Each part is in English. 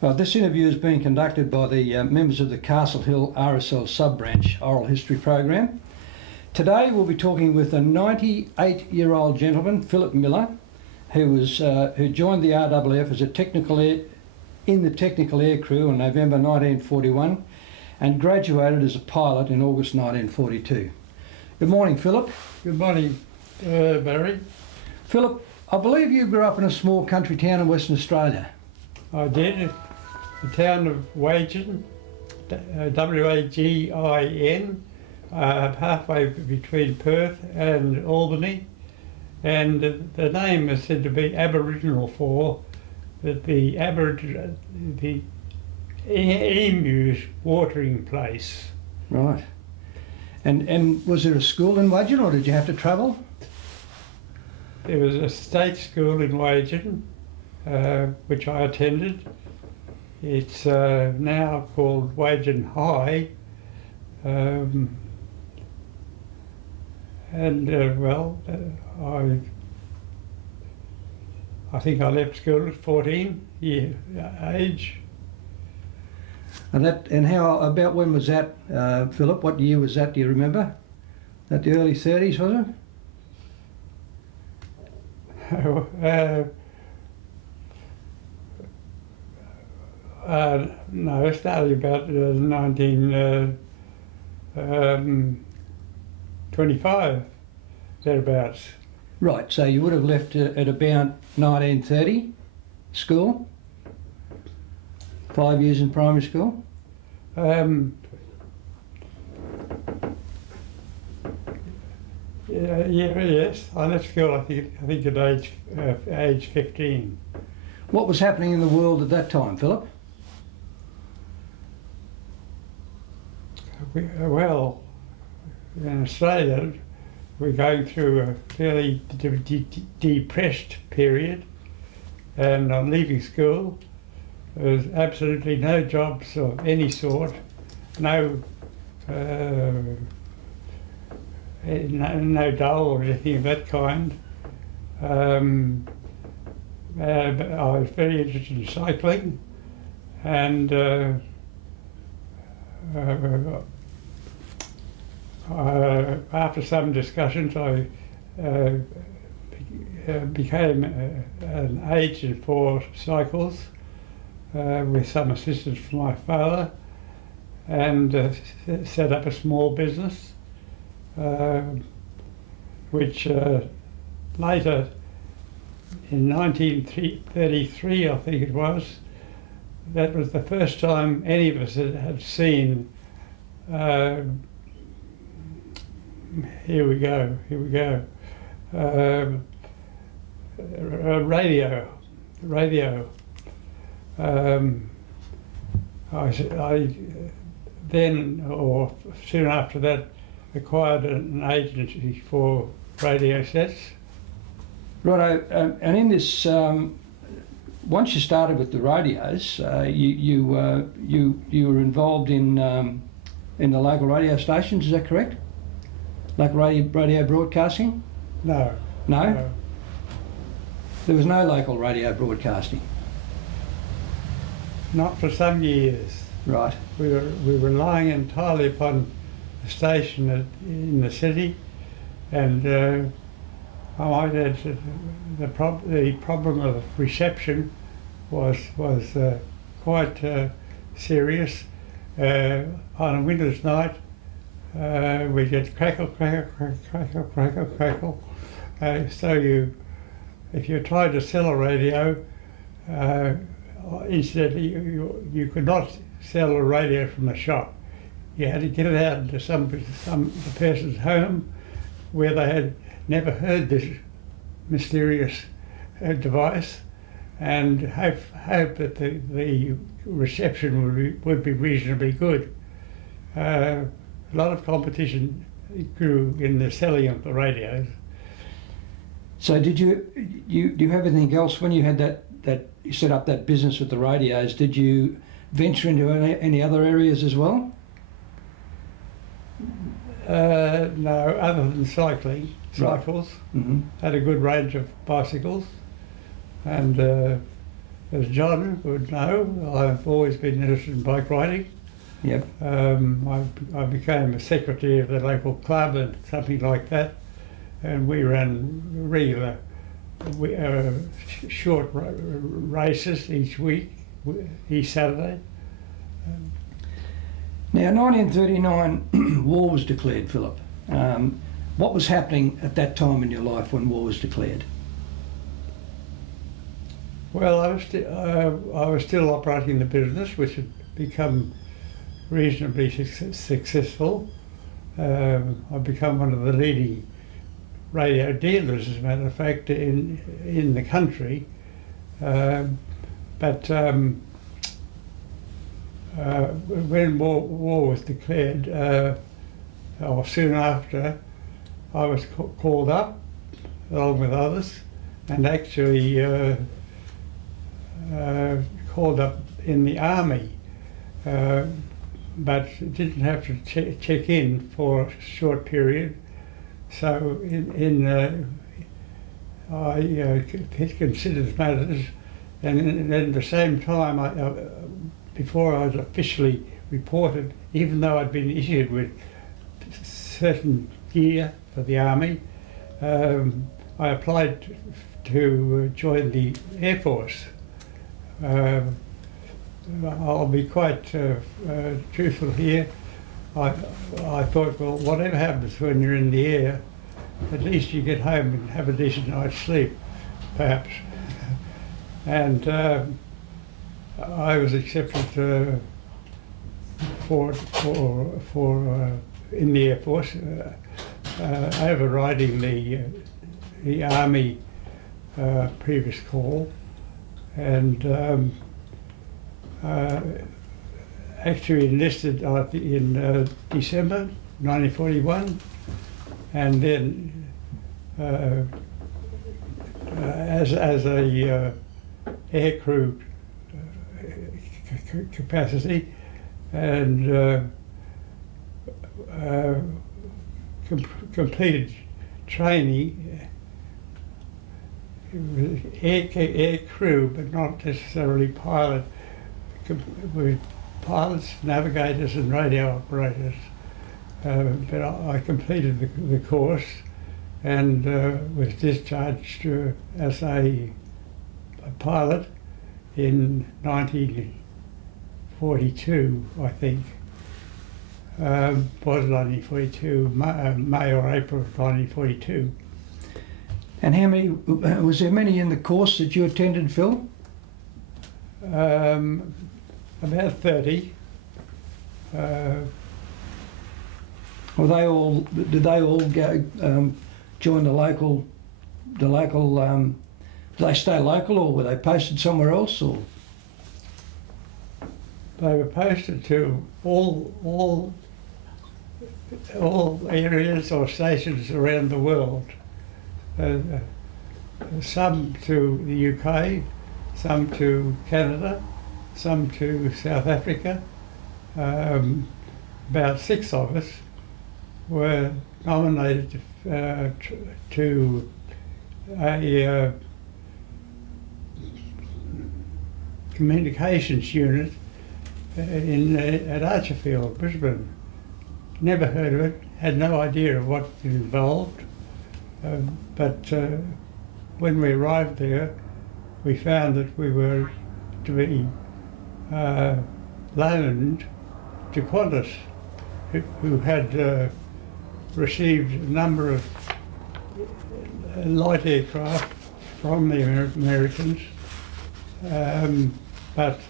Well, this interview is being conducted by the members of the Castle Hill RSL sub-branch Oral History program. Today we'll be talking with a 98-year-old gentleman, Philip Miller, who joined the RAAF as in the technical aircrew in November 1941 and graduated as a pilot in August 1942. Good morning, Philip. Good morning, Barry. Philip, I believe you grew up in a small country town in Western Australia. I did. The town of Wagin, W-A-G-I-N, halfway between Perth and Albany, and the name is said to be Aboriginal for that the emu's watering place. Right. And was there a school in Wagin, or did you have to travel? There was a state school in Wagin, which I attended. It's now called Wagin High, I think I left school at 14 year age. And about when was that, Philip? What year was that? Do you remember? That the early 30s, was it? No, it started about 1925, thereabouts. Right, so you would have left at about 1930, school? 5 years in primary school? Yes, I left school I think at age 15. What was happening in the world at that time, Philip? Well, in Australia, we're going through a fairly depressed period, and on leaving school, there was absolutely no jobs of any sort, no dole or anything of that kind. I was very interested in cycling, and after some discussions, I became an agent for cycles with some assistance from my father, and set up a small business, which later, in 1933, I think it was, that was the first time any of us had seen, here we go, radio. I then, or soon after that, acquired an agency for radio sets. Righto, and in this, once you started with the radios, you were involved in the local radio stations. Is that correct? Like radio broadcasting? No. No? There was no local radio broadcasting? Not for some years. Right. We were relying entirely upon the station in the city, and I might add the problem of reception was quite serious. On a winter's night, we get crackle, crackle, crackle, crackle, crackle. So if you tried to sell a radio, incidentally, you could not sell a radio from the shop. You had to get it out into some person's home where they had never heard this mysterious device, and hope that the reception would be reasonably good. A lot of competition grew in the selling of the radios. So did you have anything else when you had that you set up that business with the radios? Did you venture into any other areas as well? No, other than cycling. Cycles. Mm-hmm. Had a good range of bicycles, and as John would know, I've always been interested in bike riding. Yep. I became a secretary of the local club and something like that, and we ran regular short races each week, each Saturday. Now, 1939, war was declared, Philip. What was happening at that time in your life when war was declared? Well, I was still operating the business, which had become reasonably successful. I've become one of the leading radio dealers, as a matter of fact, in the country. But when war was declared, or soon after, I was called up along with others, and actually called up in the army, but didn't have to check in for a short period. So I considered matters, and at the same time, before I was officially reported, even though I'd been issued with certain gear for the army, I applied to join the Air Force. I'll be quite truthful here. I thought, well, whatever happens when you're in the air, at least you get home and have a decent night's sleep, perhaps. And I was accepted for in the Air Force, overriding the Army previous call, and actually enlisted in December 1941, and then as a aircrew capacity, and completed training air crew, but not necessarily pilot. With pilots, navigators, and radio operators. But I completed the course and was discharged as a pilot in 1942, I think. Was 1942, May or April of 1942. And how many, was there many in the course that you attended, Phil? About 30. Did they all go join the local? Did they stay local, or were they posted somewhere else, or? They were posted to all areas or stations around the world. Some to the UK, some to Canada, some to South Africa. About 6 of us were nominated to a communications unit at Archerfield, Brisbane. Never heard of it, had no idea of what it involved, but when we arrived there, we found that we were to be loaned to Qantas, who had received a number of light aircraft from the Americans, but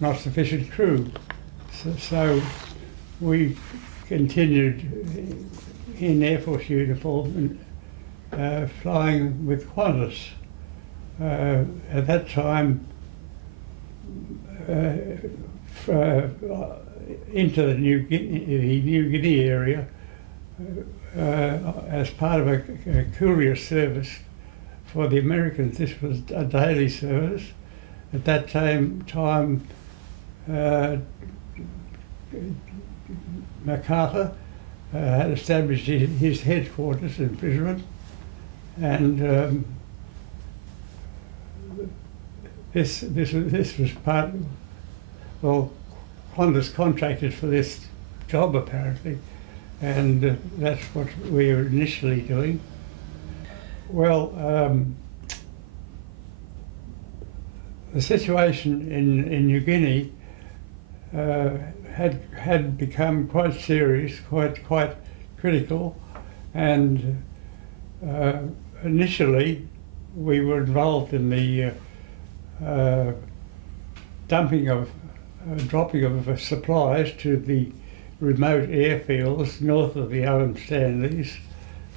not sufficient crew. So we continued in Air Force uniform and flying with Qantas. At that time, into the New Guinea area as part of a courier service for the Americans. This was a daily service. At that time, MacArthur had established his headquarters in Brisbane, and this was part. Well, Qantas contracted for this job apparently, and that's what we were initially doing. Well, the situation in New Guinea had become quite serious, quite critical, and initially we were involved in the dropping of supplies to the remote airfields north of the Owen Stanleys,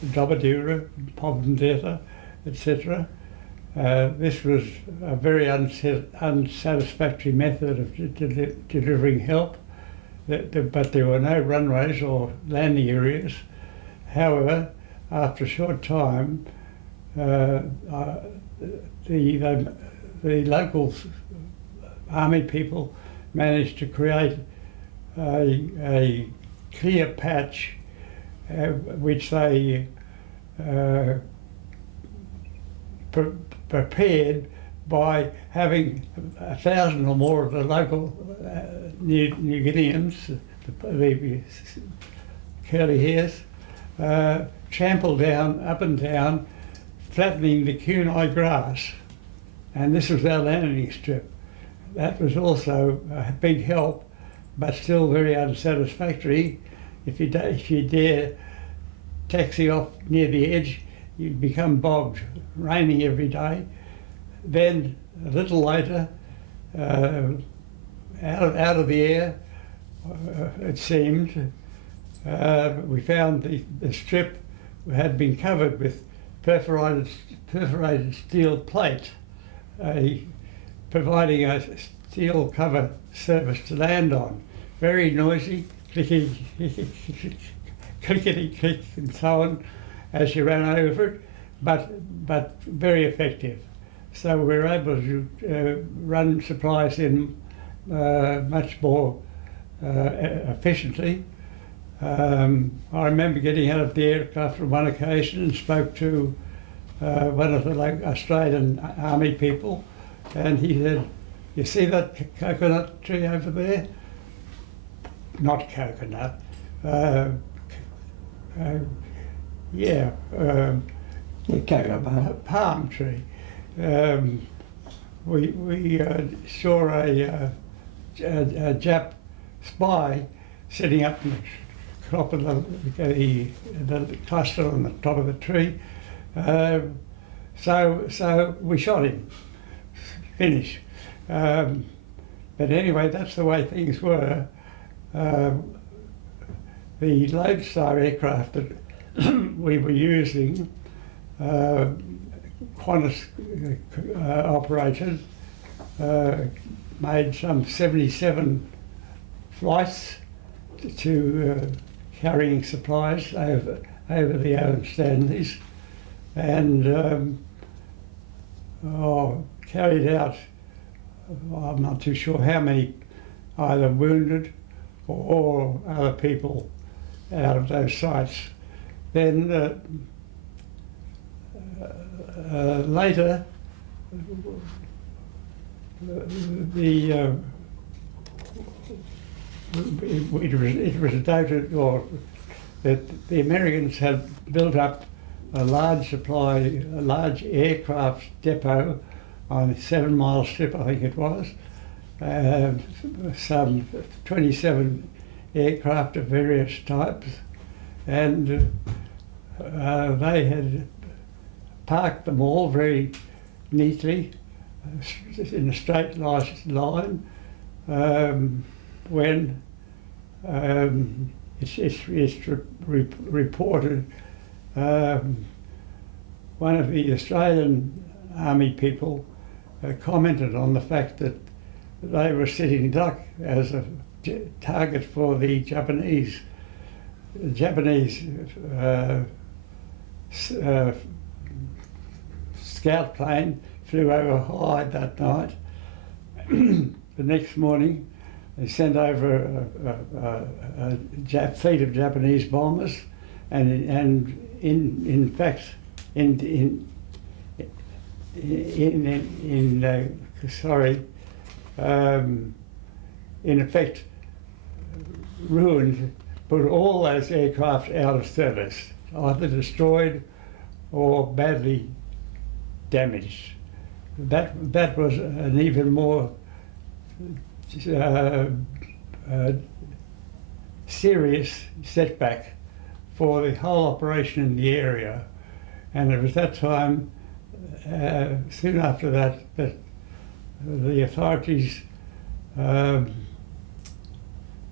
WW2, Pobendetta, etc. This was a very unsatisfactory method of delivering help, but there were no runways or landing areas. However, after a short time, the local army people managed to create a clear patch which they prepared by having 1,000 or more of the local New Guineans, the curly hairs, trample down, up and down, flattening the Qantas grass. And this was our landing strip. That was also a big help, but still very unsatisfactory. If you dare taxi off near the edge, you'd become bogged, raining every day. Then a little later, out of the air, it seemed, we found the strip had been covered with perforated steel plate, providing a steel cover surface to land on. Very noisy, clickety click and so on as you ran over it, but very effective. So we were able to run supplies in much more efficiently. I remember getting out of the aircraft on one occasion and spoke to one of the Australian Army people, and he said, "You see that coconut tree over there? Not coconut. Palm tree." We saw a Jap spy sitting up in the top of the cluster on the top of the tree. So we shot him. Finish. But anyway, that's the way things were. The Lodestar aircraft that we were using, Qantas operated, made some 77 flights to carrying supplies over the Owen Stanleys, and carried out, I'm not too sure how many, either wounded or other people out of those sites. Then later, it was noted that the Americans had built up a large aircraft depot on a 7 mile strip, I think it was, some 27 aircraft of various types, and they had parked them all very neatly in a straight line when it's reported one of the Australian Army people commented on the fact that they were sitting duck as a target for the Japanese. The Japanese scout plane flew over Hyde that night. The next morning, they sent over a fleet of Japanese bombers, and in fact, in sorry, in effect ruined, put all those aircraft out of service, either destroyed or badly damaged. That was an even more serious setback for the whole operation in the area. And it was that time, soon after that, that the authorities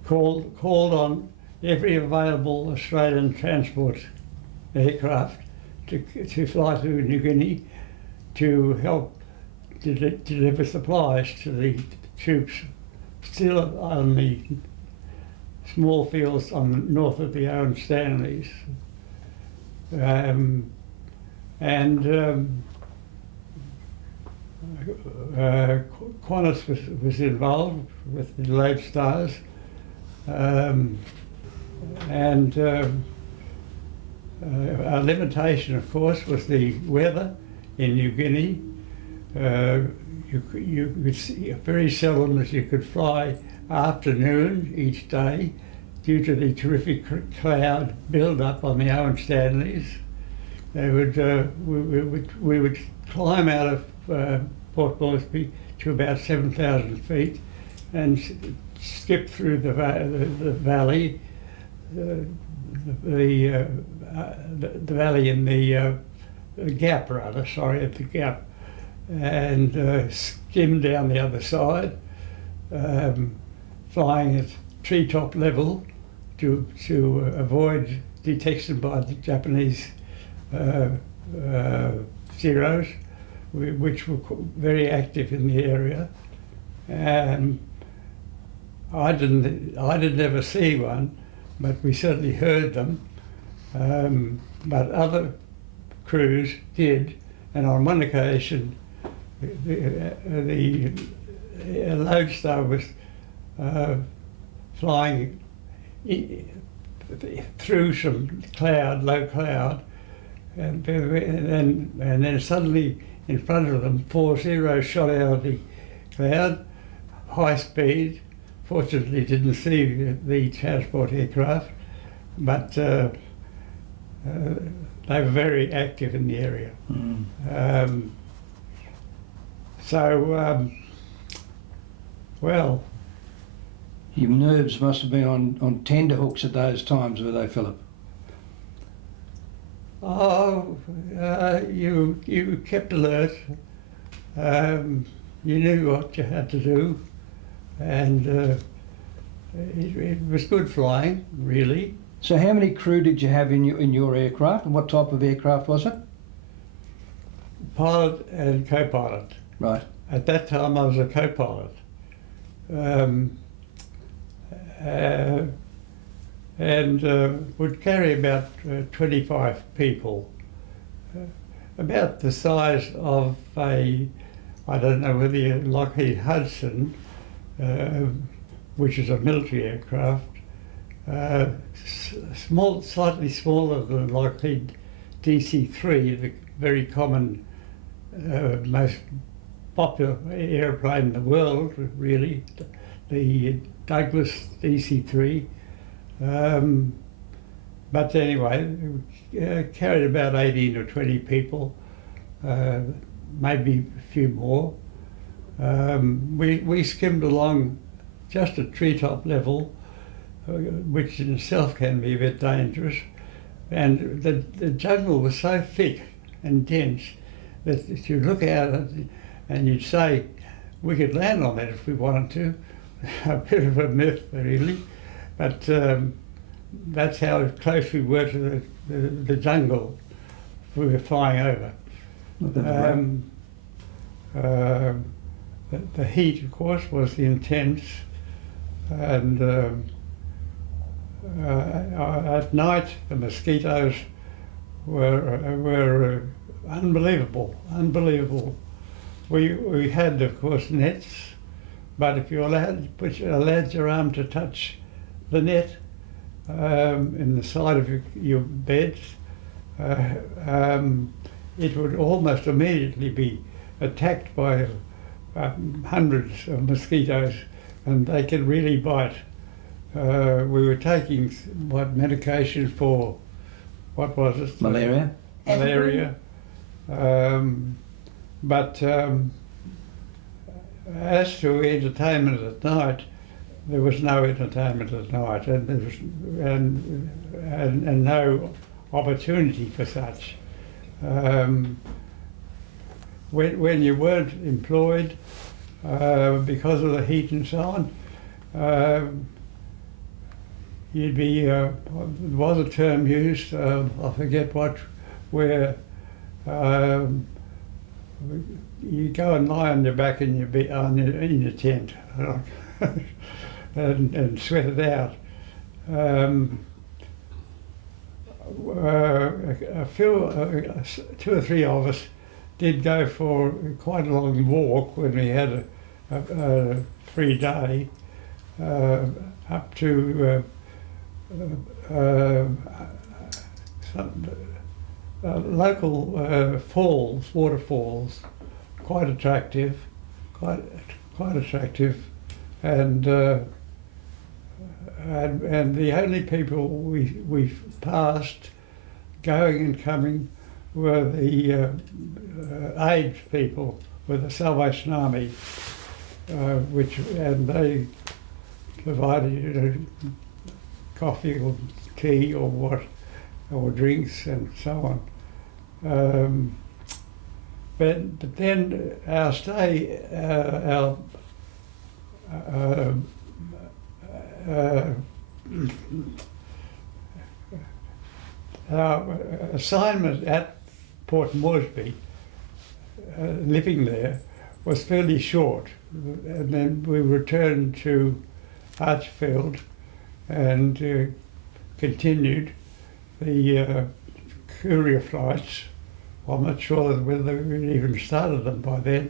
called on every available Australian transport aircraft to fly to New Guinea to help deliver supplies to the troops still on the small fields on north of the Owen Stanleys. Qantas was involved with the Lodestars, our limitation, of course, was the weather in New Guinea. You could see very seldom that you could fly afternoon each day due to the terrific cloud build-up on the Owen Stanleys. We would climb out of Port Moresby to about 7,000 feet and skip through the valley, the valley in the gap, rather, sorry, at the gap, and skim down the other side, flying at treetop level to avoid detection by the Japanese Zeros, which were very active in the area. I didn't ever see one, but we certainly heard them. But other crews did, and on one occasion, the Lodestar was flying through some cloud, low cloud, and then suddenly in front of them, 4 Zeros shot out of the cloud, high speed. Fortunately, didn't see the transport aircraft, but they were very active in the area. Well. Your nerves must have been on tenterhooks at those times, were they, Philip? Oh, you kept alert. You knew what you had to do, and it was good flying, really. So how many crew did you have in your aircraft, and what type of aircraft was it? Pilot and co-pilot. Right. At that time I was a co-pilot. Would carry about 25 people, about the size of I don't know whether you Lockheed Hudson, which is a military aircraft, slightly smaller than Lockheed DC-3, the very common, most popular airplane in the world, really, the Douglas DC-3. But anyway, carried about 18 or 20 people, maybe a few more. We skimmed along just at treetop level, which in itself can be a bit dangerous. And the jungle was so thick and dense that you look out at it and you'd say, we could land on that if we wanted to. A bit of a myth, really. But that's how close we were to the jungle we were flying over. The heat, of course, was intense, and at night the mosquitoes were unbelievable. We had, of course, nets, but if you're allowed to put your arm to touch the net in the side of your beds, it would almost immediately be attacked by hundreds of mosquitoes, and they can really bite. We were taking medication for, what was it? Malaria? Malaria. But as to entertainment at night, there was no entertainment at night, and there was, and no opportunity for such. When you weren't employed because of the heat and so on, you'd be, there was a term used, I forget what, where you go and lie on your back in your in your tent and sweat it out. Two or three of us did go for quite a long walk when we had a free day up to some local falls, waterfalls, quite attractive, quite attractive, and the only people we passed going and coming were the aged people with the Salvation Army, and they provided coffee or tea or what, or drinks and so on. But then our stay, our assignment at Port Moresby, living there, was fairly short, and then we returned to Archfield and continued the courier flights. I'm not sure whether we even started them by then,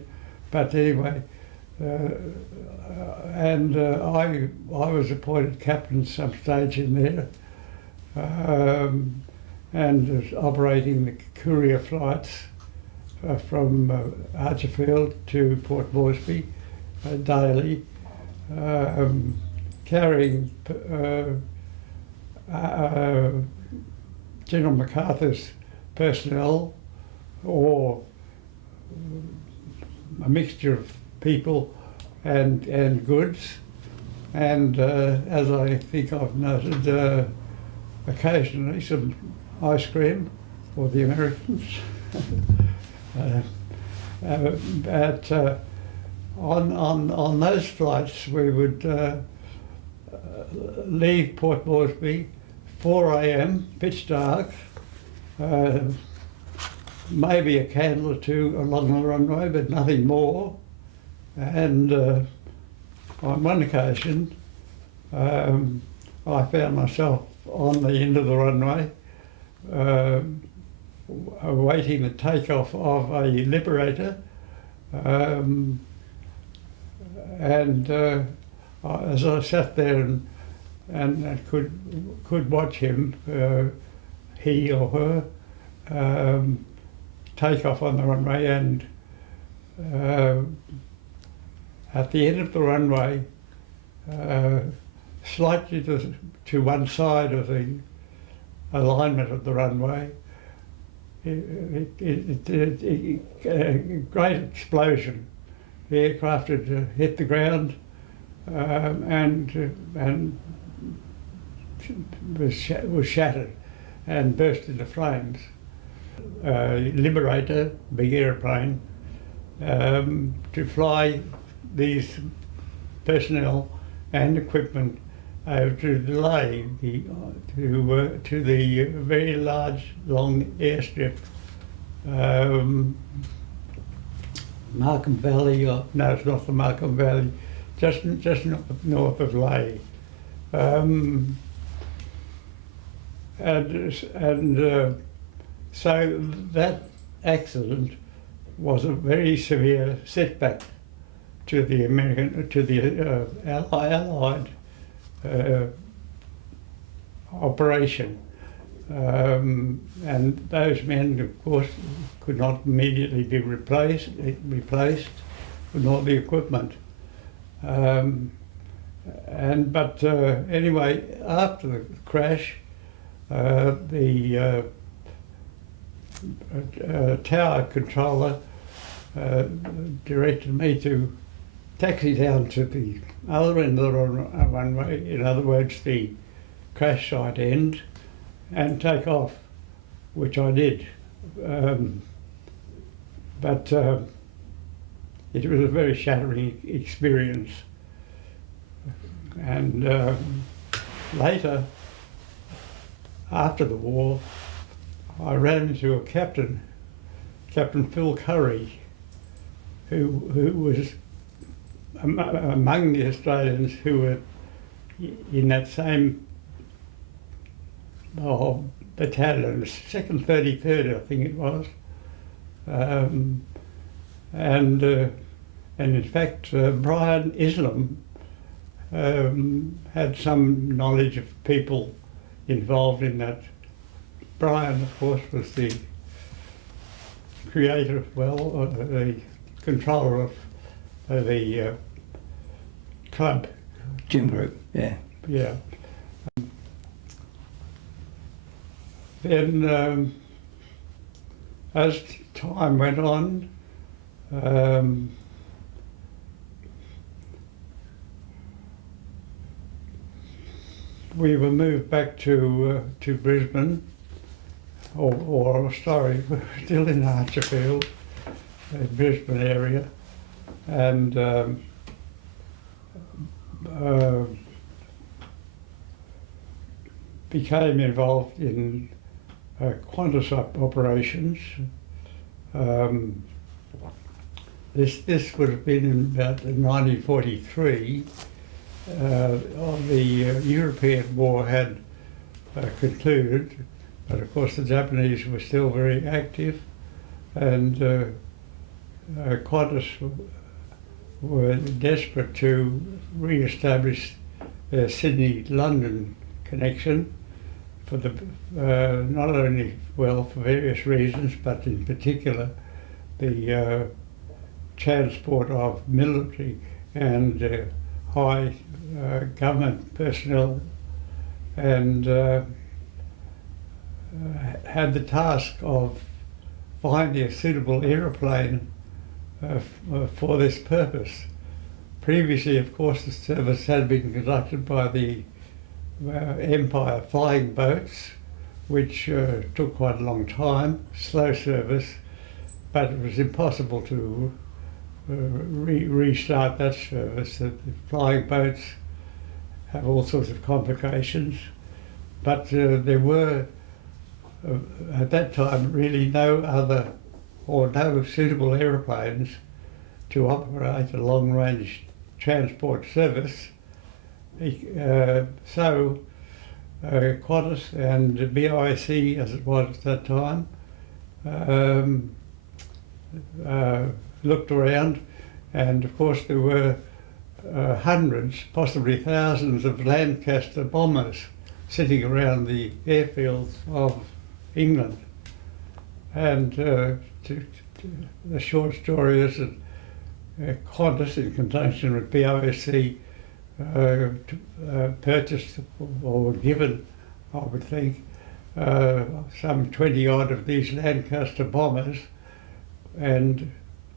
but anyway, and I was appointed captain at some stage in there, and was operating the courier flights from Archerfield to Port Moresby daily, carrying General MacArthur's personnel, or a mixture of people and goods, and as I think I've noted, occasionally some ice cream for the Americans. But on those flights we would leave Port Moresby 4 a.m, pitch dark, maybe a candle or two along the runway, but nothing more. And on one occasion, I found myself on the end of the runway, awaiting the takeoff of a Liberator, and as I sat there and could watch him, he or her, take off on the runway, and at the end of the runway, slightly to one side of the alignment of the runway, a great explosion. The aircraft had hit the ground and was shattered and burst into flames. Liberator, big aeroplane, to fly these personnel and equipment over to delay to the very large, long airstrip, Markham Valley. No, it's not the Markham Valley, just north of Leigh, so that accident was a very severe setback to the Allied operation, and those men, of course, could not immediately be replaced. nor the equipment. Anyway, after the crash, the tower controller directed me to taxi down to the other end of the runway, in other words, the crash site end, and take off, which I did. But it was a very shattering experience. And later, after the war, I ran into a captain, Captain Phil Curry, who was among the Australians who were in that same battalion, 2nd 33rd, I think it was. And in fact, Brian Islam had some knowledge of people involved in that. Brian, of course, was the creator, the controller of the club. Gym group, yeah. Yeah. Then, as time went on, we were moved back to Brisbane, or sorry, we're still in Archerfield, the Brisbane area, and became involved in Qantas operations. This would have been in about 1943. The European War had concluded, but of course the Japanese were still very active, and Qantas were desperate to re-establish their Sydney-London connection for the not only, well, for various reasons, but in particular the transport of military and high government personnel, and had the task of finding a suitable aeroplane for this purpose. Previously, of course, the service had been conducted by the Empire flying boats, which took quite a long time, slow service, but it was impossible to restart that service. The flying boats have all sorts of complications, but there were at that time really no other or no suitable aeroplanes to operate a long-range transport service. So Qantas and BIC, as it was at that time, looked around, and of course there were hundreds, possibly thousands of Lancaster bombers sitting around the airfields of England. And the short story is that Qantas, in conjunction with BIC, purchased or were given, I would think, some 20 odd of these Lancaster bombers, and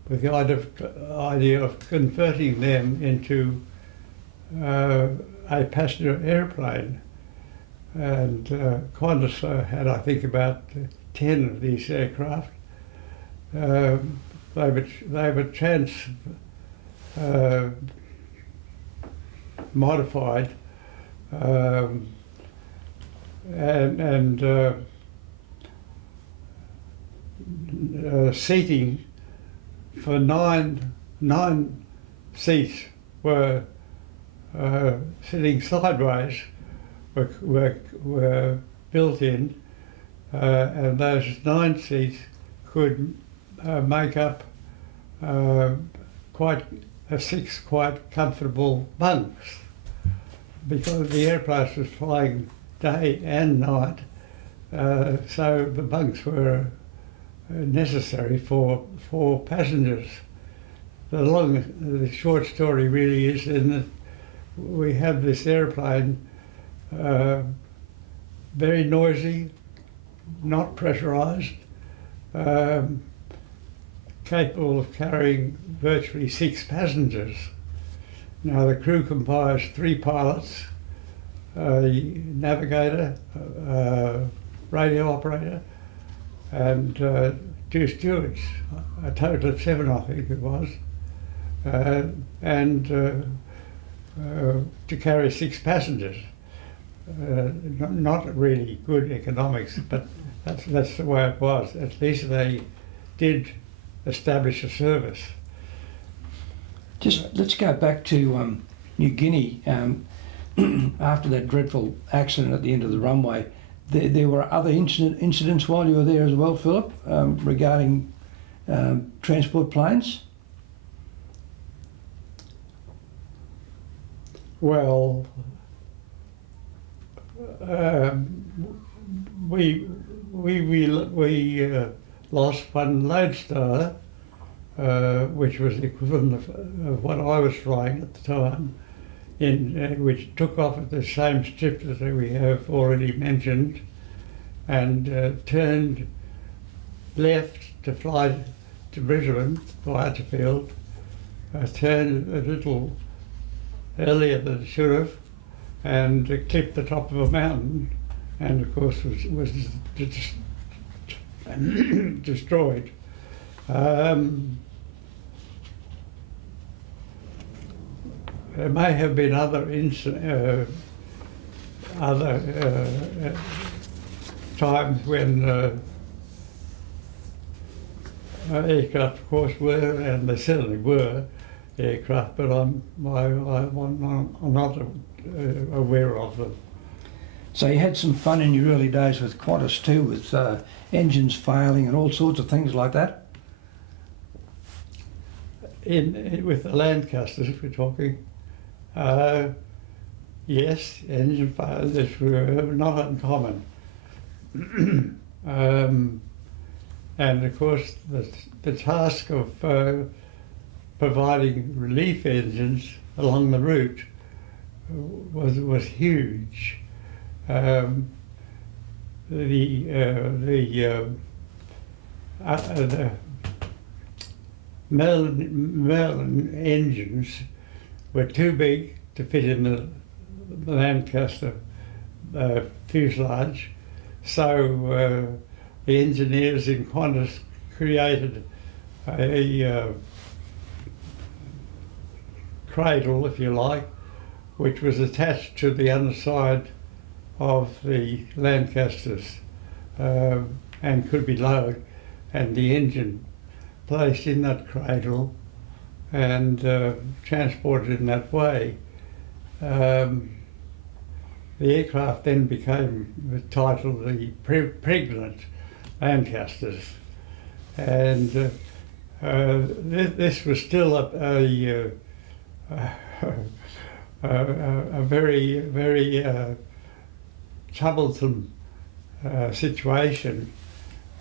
with the idea of converting them into a passenger airplane. And Qantas had, I think, about 10 of these aircraft. They were modified and seating for nine seats were sitting sideways were built in, and those 9 seats could make up quite 6 quite comfortable bunks, because the aircraft was flying day and night, so the bunks were necessary for passengers. the short story really is in that we have this airplane, very noisy, not pressurised, capable of carrying virtually 6 passengers. Now the crew comprised 3 pilots, a navigator, a radio operator, and 2 stewards, a total of 7 I think it was, and to carry 6 passengers. Not really good economics, but that's the way it was. At least they did establish a service. Just let's go back to New Guinea. After that dreadful accident at the end of the runway, there were other incidents while you were there as well, Philip, regarding transport planes? Well, we lost one Lodestar, which was the equivalent of what I was flying at the time, which took off at the same strip that we have already mentioned, and turned left to fly to Brisbane via Atterfield, turned a little earlier than it should have, and clipped the top of a mountain, and of course was destroyed. There may have been other times when aircraft, of course, were, and they certainly were aircraft, but I'm not aware of them. So you had some fun in your early days with Qantas too, with engines failing and all sorts of things like that? With the Lancasters, we're talking. Yes, engine failures were not uncommon. And of course the task of providing relief engines along the route was huge. The Merlin engines were too big to fit in the Lancaster fuselage, so the engineers in Qantas created a cradle, if you like, which was attached to the underside of the Lancasters and could be lowered, and the engine placed in that cradle and transported in that way. The aircraft then became titled the Pregnant Lancasters, and this was still a very, very troublesome situation,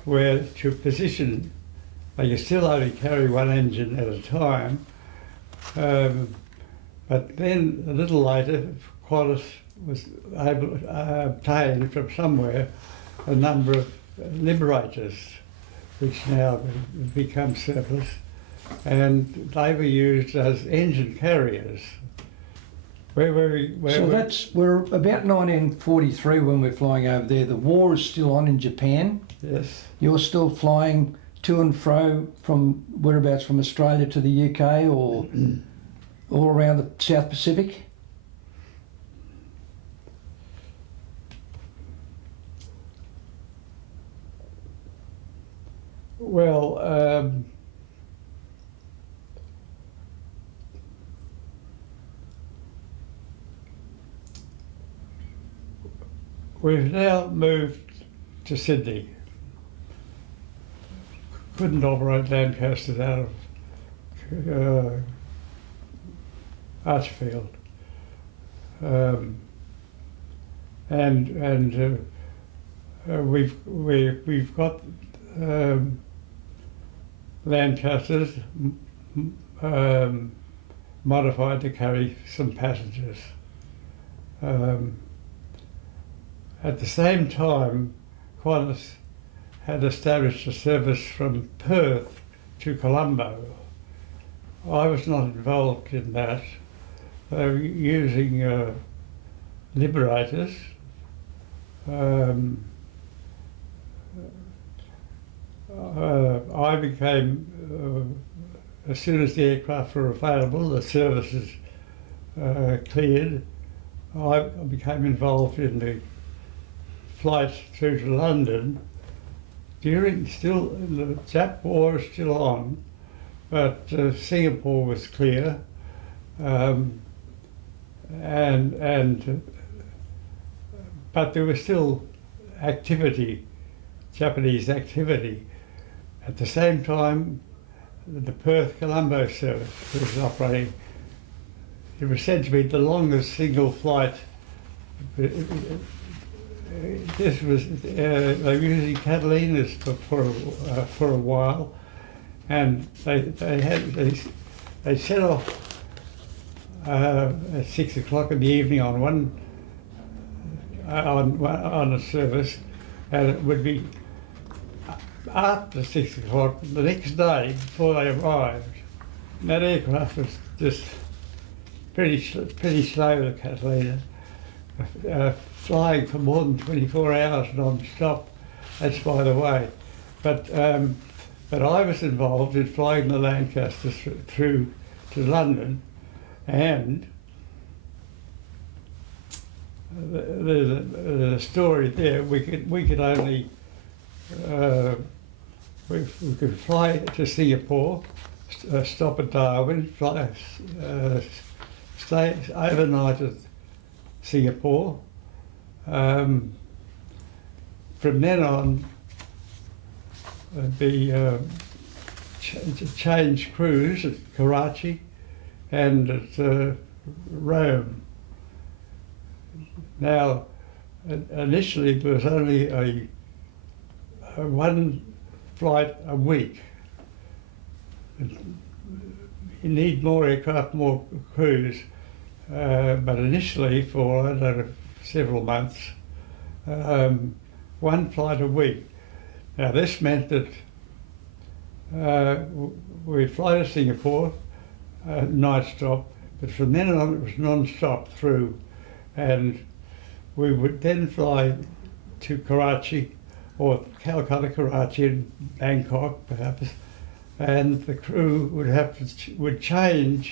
where to position, they could still only carry one engine at a time, but then a little later Qantas was able to obtain from somewhere a number of Liberators, which now have become surplus, and they were used as engine carriers. We're about 1943 when we're flying over there. The war is still on in Japan. Yes. You're still flying to and fro from whereabouts, from Australia to the UK or all around the South Pacific? Well, we've now moved to Sydney. Couldn't operate Lancasters out of Archfield, and we've got Lancasters, modified to carry some passengers. At the same time, Qantas had established a service from Perth to Colombo. I was not involved in that. They were using Liberators. I became, as soon as the aircraft were available, the services cleared, I became involved in the flight through to London. The Jap war was still on, but Singapore was clear, but there was still activity, Japanese activity. At the same time, the Perth-Colombo service was operating. It was said to be the longest single flight. This was they were using Catalinas for a while, and they set off at 6 o'clock in the evening on a service, and it would be after 6 o'clock the next day before they arrived. And that aircraft was just pretty slow, the Catalina, flying for more than 24 hours non-stop. That's by the way. But I was involved in flying the Lancasters through to London, and there's a story there. We could only we could fly to Singapore, stop at Darwin, stay overnight at Singapore. From then on, change crews at Karachi and at Rome. Now, initially there was only a one flight a week. You need more aircraft, more crews, but initially for I don't know, several months, one flight a week. Now this meant that we'd fly to Singapore, night stop, but from then on it was non-stop through, and we would then fly to Karachi, or Calcutta, Karachi, and Bangkok perhaps, and the crew would change.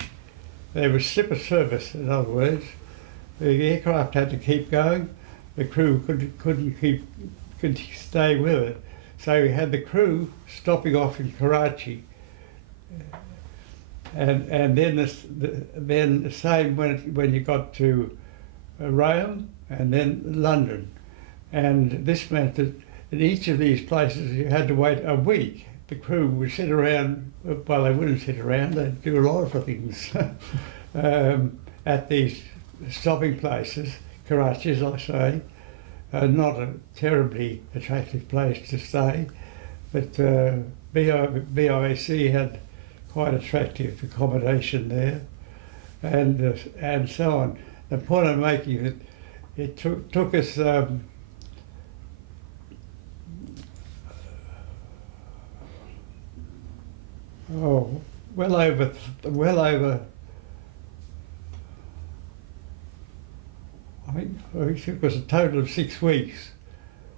They would slip a service, in other words. The aircraft had to keep going. The crew couldn't stay with it. So we had the crew stopping off in Karachi, and then the same when you got to Rome and then London, and this meant that in each of these places you had to wait a week. The crew would sit around. Well, they wouldn't sit around. They'd do a lot of things at these stopping places. Karachi, as I say, not a terribly attractive place to stay, but BIC had quite attractive accommodation there, and so on. The point I'm making is that it took us well over. I think it was a total of 6 weeks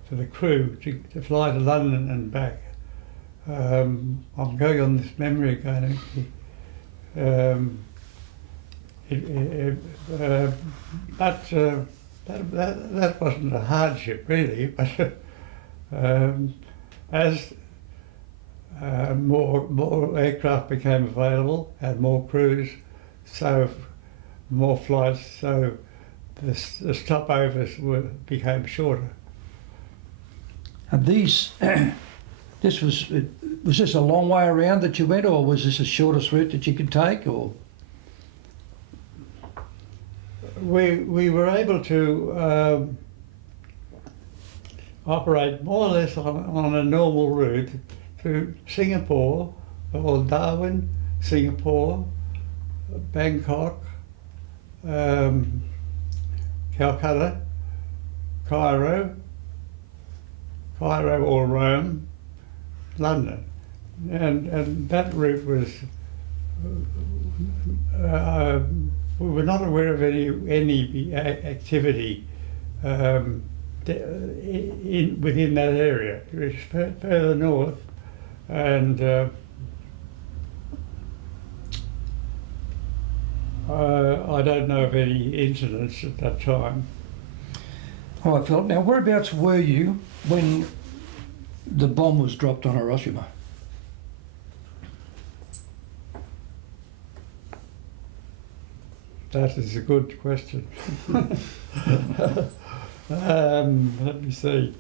for the crew to fly to London and back. I'm going on this memory again. That wasn't a hardship really, but as more aircraft became available and more crews, so more flights, so the stopovers became shorter. And these, was this a long way around that you went, or was this the shortest route that you could take, or? We were able to operate more or less on a normal route through Singapore or Darwin, Singapore, Bangkok, Calcutta, Cairo or Rome, London, and that route was. We were not aware of any activity within that area. It was further north, and I don't know of any incidents at that time. All right, Philip. Now, whereabouts were you when the bomb was dropped on Hiroshima? That is a good question. Let me see.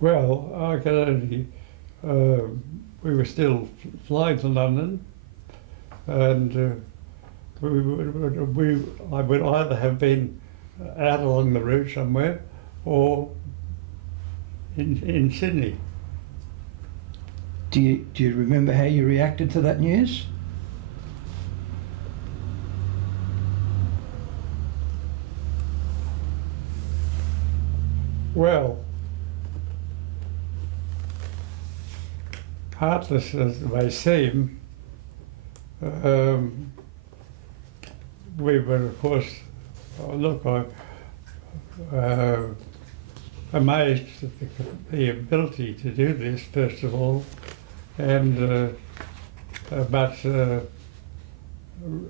Well, I can only. We were still flying to London, and I would either have been out along the route somewhere, or in Sydney. Do you remember how you reacted to that news? Well, heartless as it may seem, we were, of course, amazed at the ability to do this, first of all, and but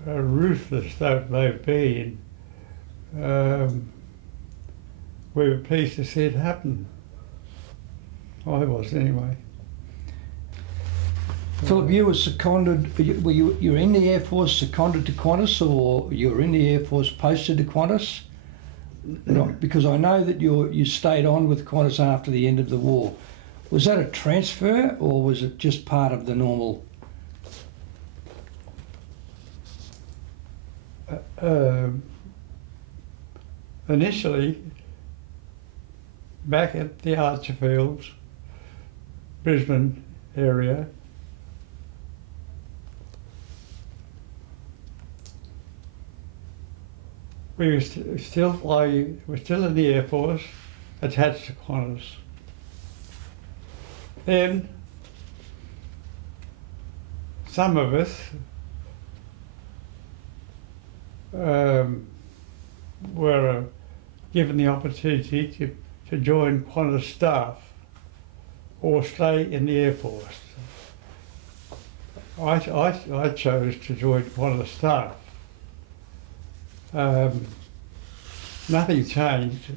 ruthless though it may have been, we were pleased to see it happen. I was, anyway. Philip, you were seconded. You were in the Air Force seconded to Qantas, or you were in the Air Force posted to Qantas? Right, because I know that you stayed on with Qantas after the end of the war. Was that a transfer, or was it just part of the normal? Initially, back at the Archer Fields, Brisbane area, we were still flying. We're still in the Air Force, attached to Qantas. Then some of us were given the opportunity to join Qantas staff or stay in the Air Force. I chose to join Qantas staff. Nothing changed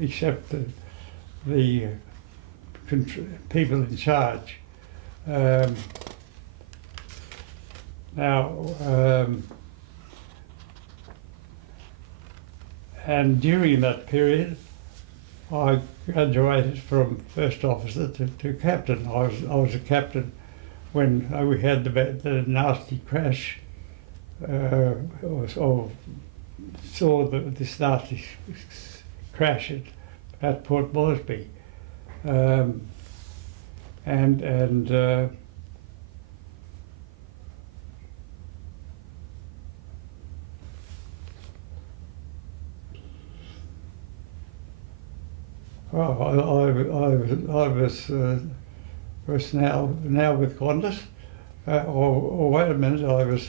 except the people in charge. And during that period, I graduated from first officer to captain. I was a captain when we had the nasty crash, or saw this nasty crash at Port Moresby, I was now with Qantas, or wait a minute, I was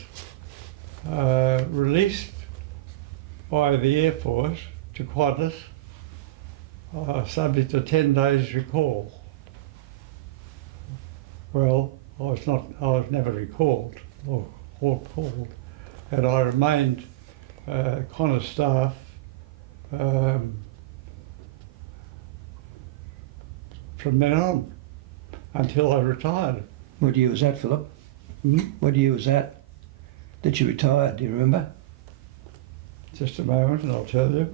released by the Air Force to Qantas, subject to 10 days recall. Well, I was never recalled or called, and I remained Qantas staff from then on until I retired. What year was that, Philip? What year was that you retired? Do you remember? Just a moment and I'll tell you.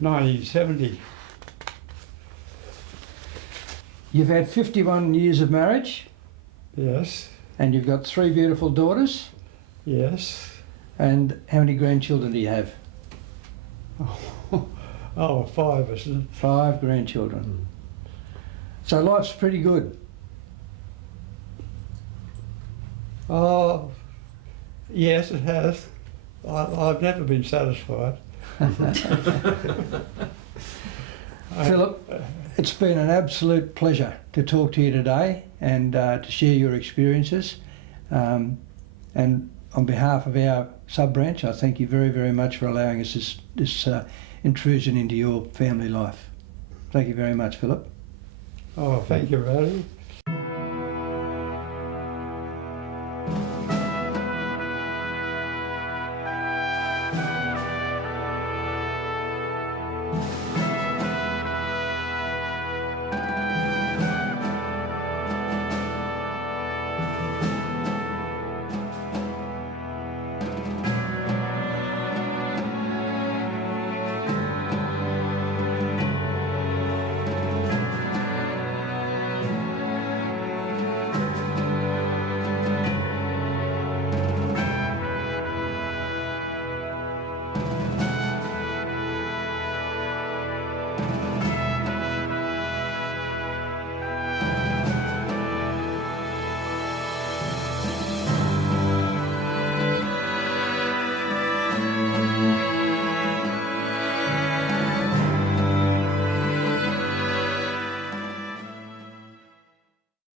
1970. You've had 51 years of marriage. Yes. And you've got 3 beautiful daughters. Yes. And how many grandchildren do you have? Oh, 5 of us. 5 grandchildren. So life's pretty good. Oh, yes, it has. I've never been satisfied. Philip, it's been an absolute pleasure to talk to you today and to share your experiences. And on behalf of our sub-branch, I thank you very, very much for allowing us this intrusion into your family life. Thank you very much, Philip. Oh, thank you, Roddy.